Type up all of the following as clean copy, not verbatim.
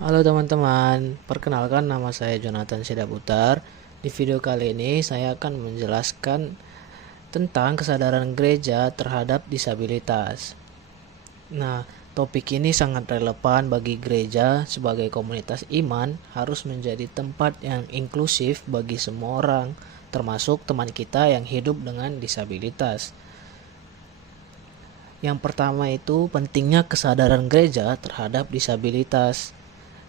Halo teman-teman, perkenalkan nama saya Jonathan Sidaputar. Di video kali ini saya akan menjelaskan tentang kesadaran gereja terhadap disabilitas. Nah, topik ini sangat relevan bagi gereja sebagai komunitas iman harus menjadi tempat yang inklusif bagi semua orang, termasuk teman kita yang hidup dengan disabilitas. Yang pertama itu pentingnya kesadaran gereja terhadap disabilitas.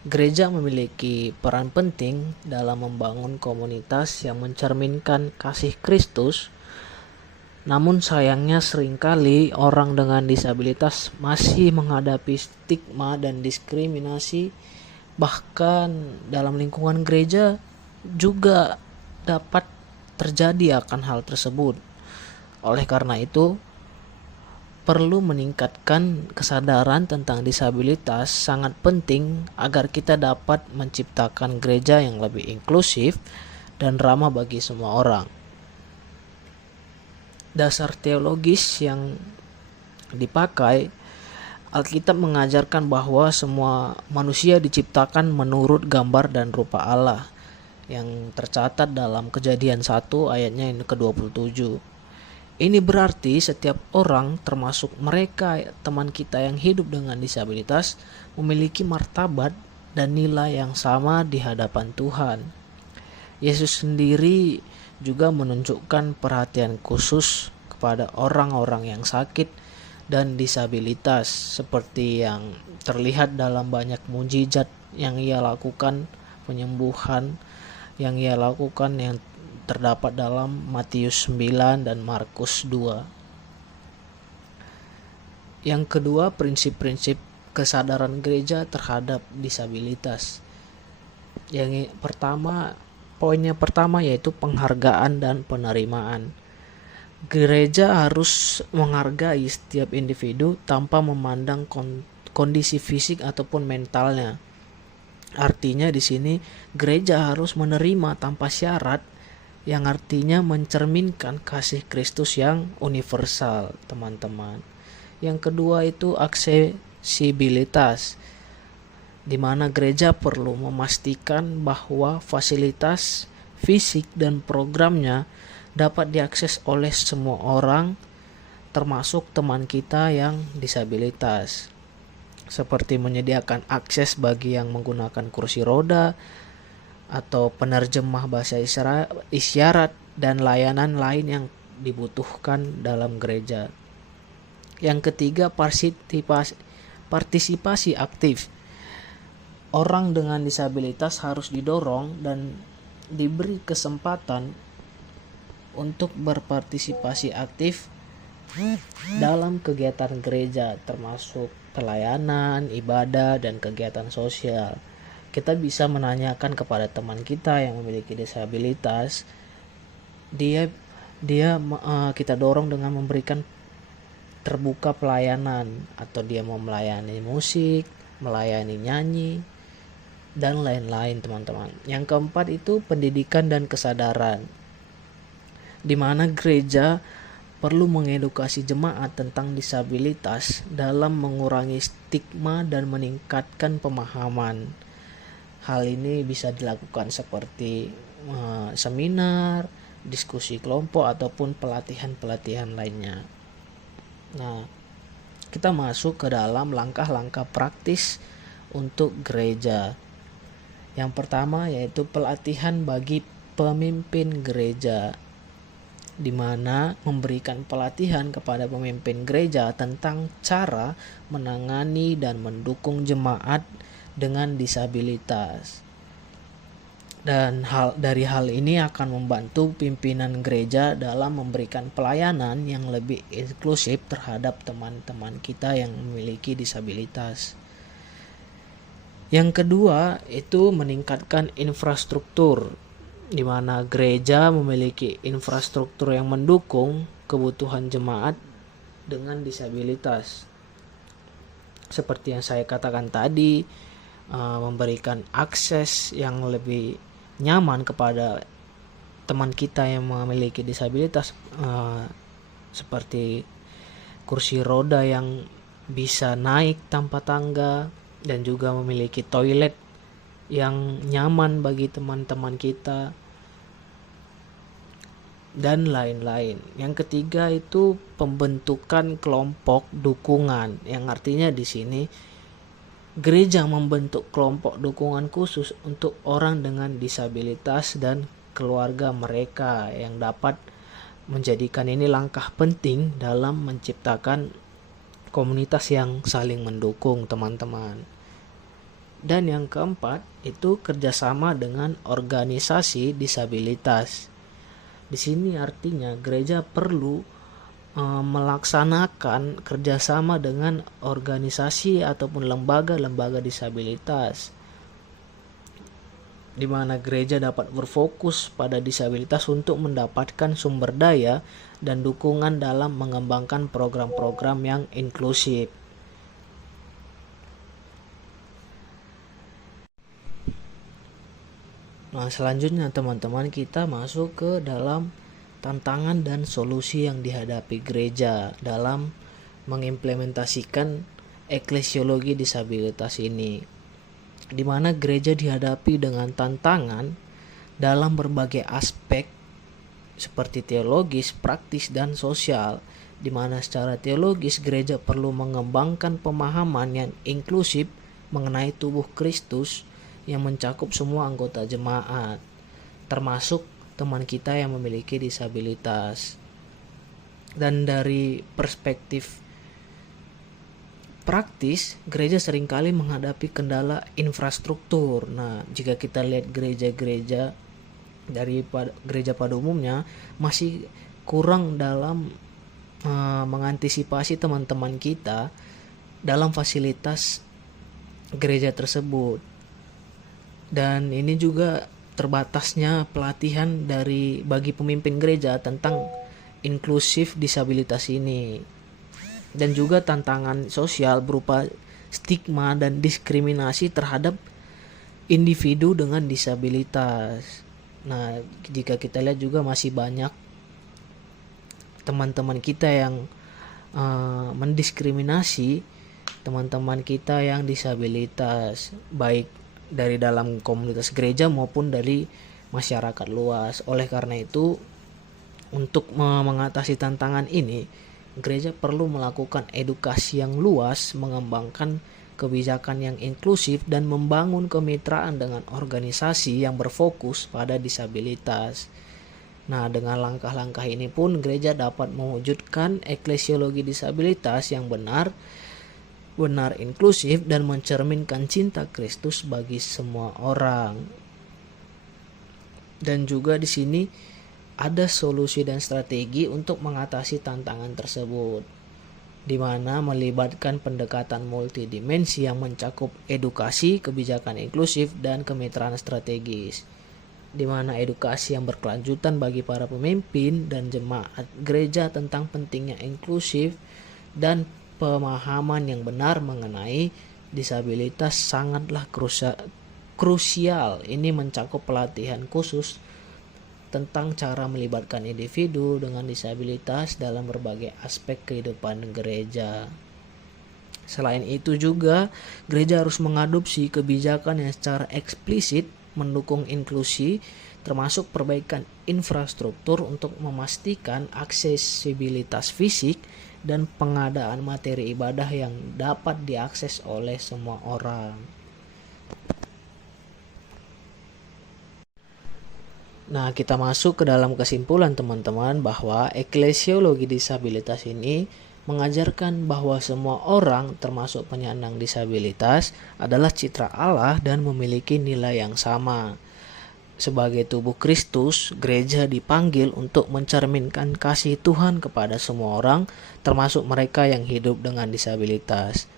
Gereja memiliki peran penting dalam membangun komunitas yang mencerminkan kasih Kristus. Namun sayangnya seringkali orang dengan disabilitas masih menghadapi stigma dan diskriminasi. Bahkan dalam lingkungan gereja juga dapat terjadi akan hal tersebut. Oleh karena itu, perlu meningkatkan kesadaran tentang disabilitas sangat penting agar kita dapat menciptakan gereja yang lebih inklusif dan ramah bagi semua orang. Dasar teologis yang dipakai, Alkitab mengajarkan bahwa semua manusia diciptakan menurut gambar dan rupa Allah yang tercatat dalam Kejadian 1 ayatnya yang ke-27. Ini berarti setiap orang, termasuk mereka teman kita yang hidup dengan disabilitas, memiliki martabat dan nilai yang sama di hadapan Tuhan. Yesus sendiri juga menunjukkan perhatian khusus kepada orang-orang yang sakit dan disabilitas, seperti yang terlihat dalam banyak mujizat yang ia lakukan, penyembuhan yang ia lakukan yang terdapat dalam Matius 9 dan Markus 2. Yang kedua, prinsip-prinsip kesadaran gereja terhadap disabilitas. Poinnya pertama yaitu penghargaan dan penerimaan. Gereja harus menghargai setiap individu tanpa memandang kondisi fisik ataupun mentalnya. Artinya di sini gereja harus menerima tanpa syarat, yang artinya mencerminkan kasih Kristus yang universal, teman-teman. Yang kedua itu aksesibilitas, di mana gereja perlu memastikan bahwa fasilitas fisik dan programnya dapat diakses oleh semua orang, termasuk teman kita yang disabilitas, seperti menyediakan akses bagi yang menggunakan kursi roda atau penerjemah bahasa isyarat dan layanan lain yang dibutuhkan dalam gereja. Yang ketiga, partisipasi aktif. Orang dengan disabilitas harus didorong dan diberi kesempatan untuk berpartisipasi aktif dalam kegiatan gereja, termasuk pelayanan, ibadah, dan kegiatan sosial. Kita bisa menanyakan kepada teman kita yang memiliki disabilitas, kita dorong dengan memberikan terbuka pelayanan, atau dia mau melayani musik, melayani nyanyi, dan lain-lain, teman-teman. Yang keempat itu pendidikan dan kesadaran, di mana gereja perlu mengedukasi jemaat tentang disabilitas dalam mengurangi stigma dan meningkatkan pemahaman. Hal ini bisa dilakukan seperti seminar, diskusi kelompok, ataupun pelatihan-pelatihan lainnya. Nah, kita masuk ke dalam langkah-langkah praktis untuk gereja. Yang pertama yaitu pelatihan bagi pemimpin gereja, di mana memberikan pelatihan kepada pemimpin gereja tentang cara menangani dan mendukung jemaat dengan disabilitas. Dan dari hal ini akan membantu pimpinan gereja dalam memberikan pelayanan yang lebih inklusif terhadap teman-teman kita yang memiliki disabilitas. Yang kedua itu meningkatkan infrastruktur, di mana gereja memiliki infrastruktur yang mendukung kebutuhan jemaat dengan disabilitas. Seperti yang saya katakan tadi, memberikan akses yang lebih nyaman kepada teman kita yang memiliki disabilitas, seperti kursi roda yang bisa naik tanpa tangga, dan juga memiliki toilet yang nyaman bagi teman-teman kita dan lain-lain. Yang ketiga itu pembentukan kelompok dukungan, yang artinya di sini gereja membentuk kelompok dukungan khusus untuk orang dengan disabilitas dan keluarga mereka yang dapat menjadikan ini langkah penting dalam menciptakan komunitas yang saling mendukung, teman-teman. Dan yang keempat itu kerjasama dengan organisasi disabilitas. Di sini artinya gereja perlu melaksanakan kerjasama dengan organisasi ataupun lembaga-lembaga disabilitas, di mana gereja dapat berfokus pada disabilitas untuk mendapatkan sumber daya dan dukungan dalam mengembangkan program-program yang inklusif. Nah, selanjutnya teman-teman, kita masuk ke dalam tantangan dan solusi yang dihadapi gereja dalam mengimplementasikan eklesiologi disabilitas ini, di mana gereja dihadapi dengan tantangan dalam berbagai aspek seperti teologis, praktis, dan sosial, di mana secara teologis gereja perlu mengembangkan pemahaman yang inklusif mengenai tubuh Kristus yang mencakup semua anggota jemaat, termasuk teman kita yang memiliki disabilitas. Dan dari perspektif praktis, gereja seringkali menghadapi kendala infrastruktur. Nah, jika kita lihat gereja-gereja dari gereja pada umumnya masih kurang dalam mengantisipasi teman-teman kita dalam fasilitas gereja tersebut. Dan ini juga terbatasnya pelatihan bagi pemimpin gereja tentang inklusif disabilitas ini. Dan juga tantangan sosial berupa stigma dan diskriminasi terhadap individu dengan disabilitas. Nah, jika kita lihat juga masih banyak teman-teman kita yang mendiskriminasi teman-teman kita yang disabilitas, baik dari dalam komunitas gereja maupun dari masyarakat luas. Oleh karena itu, untuk mengatasi tantangan ini, gereja perlu melakukan edukasi yang luas, mengembangkan kebijakan yang inklusif, dan membangun kemitraan dengan organisasi yang berfokus pada disabilitas. Nah, dengan langkah-langkah ini pun gereja dapat mewujudkan eklesiologi disabilitas yang benar inklusif dan mencerminkan cinta Kristus bagi semua orang. Dan juga di sini ada solusi dan strategi untuk mengatasi tantangan tersebut, di mana melibatkan pendekatan multidimensi yang mencakup edukasi, kebijakan inklusif, dan kemitraan strategis, di mana edukasi yang berkelanjutan bagi para pemimpin dan jemaat gereja tentang pentingnya inklusif dan pemahaman yang benar mengenai disabilitas sangatlah krusial. Ini mencakup pelatihan khusus tentang cara melibatkan individu dengan disabilitas dalam berbagai aspek kehidupan gereja. Selain itu juga, gereja harus mengadopsi kebijakan yang secara eksplisit mendukung inklusi, termasuk perbaikan infrastruktur untuk memastikan aksesibilitas fisik dan pengadaan materi ibadah yang dapat diakses oleh semua orang. Nah, kita masuk ke dalam kesimpulan teman-teman bahwa eklesiologi disabilitas ini mengajarkan bahwa semua orang termasuk penyandang disabilitas adalah citra Allah dan memiliki nilai yang sama. Sebagai tubuh Kristus, gereja dipanggil untuk mencerminkan kasih Tuhan kepada semua orang, termasuk mereka yang hidup dengan disabilitas.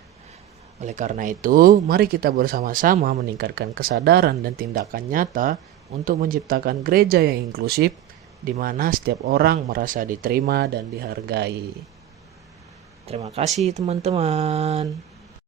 Oleh karena itu, mari kita bersama-sama meningkatkan kesadaran dan tindakan nyata untuk menciptakan gereja yang inklusif, di mana setiap orang merasa diterima dan dihargai. Terima kasih teman-teman.